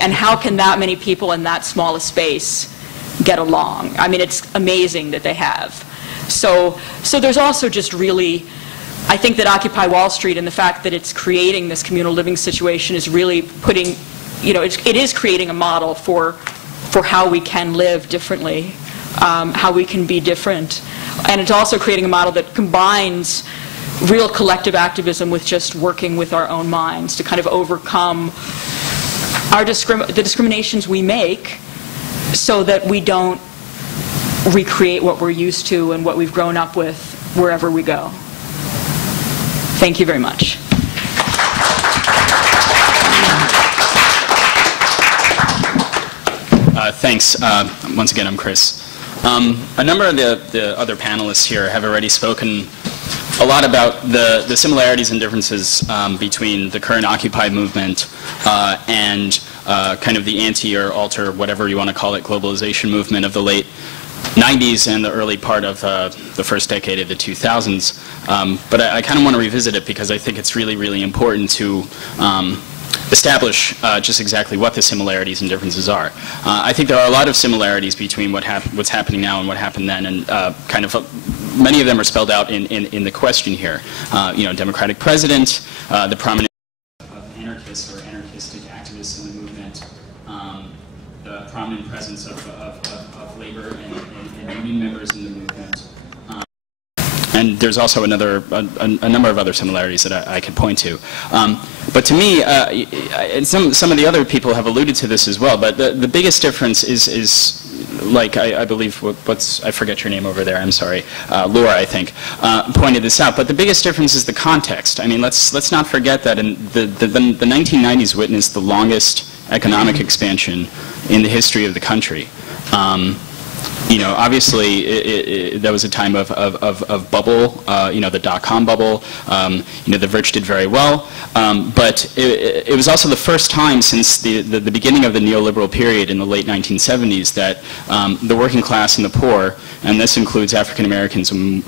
And how can that many people in that small a space get along? I mean, it's amazing that they have. So there's also just really, I think that Occupy Wall Street and the fact that it's creating this communal living situation is really putting, you know, it is creating a model for how we can live differently, how we can be different. And it's also creating a model that combines real collective activism with just working with our own minds to kind of overcome the discriminations we make so that we don't recreate what we're used to and what we've grown up with wherever we go. Thank you very much. Thanks. Once again, I'm Chris. A number of the other panelists here have already spoken a lot about the similarities and differences between the current Occupy movement and kind of the anti or alter, whatever you want to call it, globalization movement of the late 90s and the early part of the first decade of the 2000s. But I kind of want to revisit it because I think it's really, really important to establish just exactly what the similarities and differences are. I think there are a lot of similarities between what's happening now and what happened then, and kind of many of them are spelled out in the question here. You know, Democratic president, the prominent of anarchists or anarchistic activists in the movement, the prominent presence of labor and union members in the movement. And there's also a number of other similarities that I could point to. But to me, and some of the other people have alluded to this as well, but the biggest difference is like I believe, I forget your name over there, I'm sorry, Laura, I think, pointed this out. But the biggest difference is the context. I mean, let's not forget that in the 1990s witnessed the longest economic expansion in the history of the country. You know, obviously, there was a time of bubble, you know, the dot-com bubble. You know, the Verge did very well, but it was also the first time since the beginning of the neoliberal period in the late 1970s that the working class and the poor, and this includes African Americans and